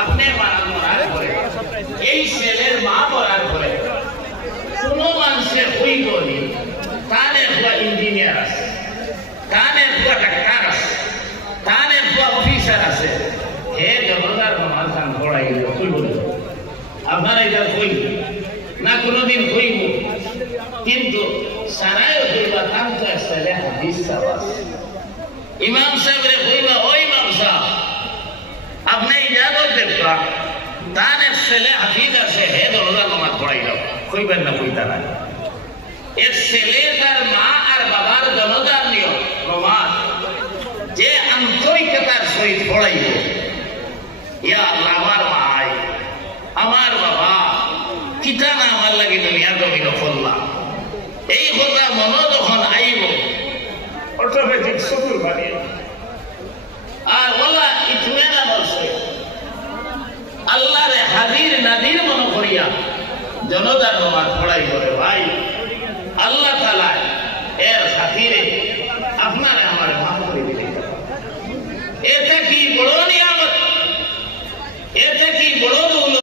আপনি মরার পরে এই ছেলের মা মরার পরে কোন মানুষের ওই বলি তার একটা ইঞ্জিনিয়ার আছে, তার একটা ডাক্তার আছে, তার একটা অফিসার আছে, হে জগদার মামার কান পড়াই কই বলি আপনারা এটা কই না কোনোদিন কইব, কিন্তু সারায় কইবা তার তো ছেলে হাদিস সাবাস ইমাম সাহেবরে কইবা ও ইমাম সাহেব আপনি ইজাজত দেখবা তার ছেলে হাফিজ আছে, হে জগদার মামার পড়াই দাও, কইবেন না কইতা না। এর ছেলে তার মা আর বাবার জনতার নিয়ম প্রমাণ যে আন্তরিকতার সহিত পড়াইব, ইয়া আল্লাহ আমার মাই আমার বাবা কিতা না আমার লাগে দুনিয়া জমিন করলাম, এই কথা মনে যখন আইব অটোমেটিক সবুর বানিয়ে আর ওলা ইতমেনান আছে আল্লাহরে হাজির নাদির মনে করিয়া জনতার নামাজ পড়াই করে ভাই আল্লাহ তাআলা এর খাতিরে আপনার আমার